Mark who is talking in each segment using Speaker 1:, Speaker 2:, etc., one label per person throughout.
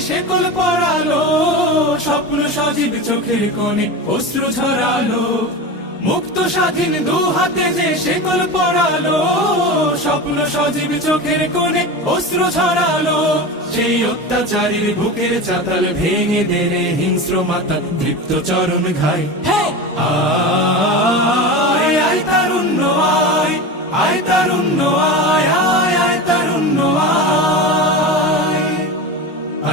Speaker 1: শেকল পড়ালো স্বপ্ন সজীব চোখের কোণে অশ্রু ঝরালো। মুক্ত স্বাধীন দু হাতে যে শেকল পড়ালো স্বপ্ন সজীব চোখের কোণে অশ্রু ঝরালো। সেই অত্যাচারীর বুকের চাতাল ভেঙে দেনে হিংস্র মাতা তৃপ্ত চরণ ঘাই। আয়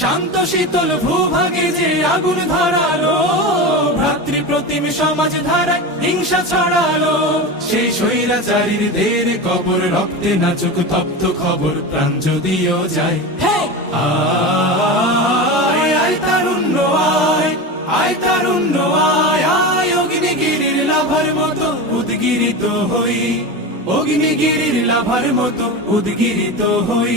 Speaker 1: শান্ত শীতল ভূভাগে যে আগুন ধরালো ভ্রাতৃ প্রতিম সমাজ ধারায় হিংসা ছড়ালো সেই স্বৈরাচারীর দের কবর রক্তে নাচুক তপ্ত খবর প্রাণ যদিও যায়। আয় আয় তারুণ্য আয় আয় তারুণ্য আয় আয় অগ্নিগিরির লাভার মতো উদ্গিরিত হই। অগ্নিগিরির লাভার মতো উদ্গিরিত হই।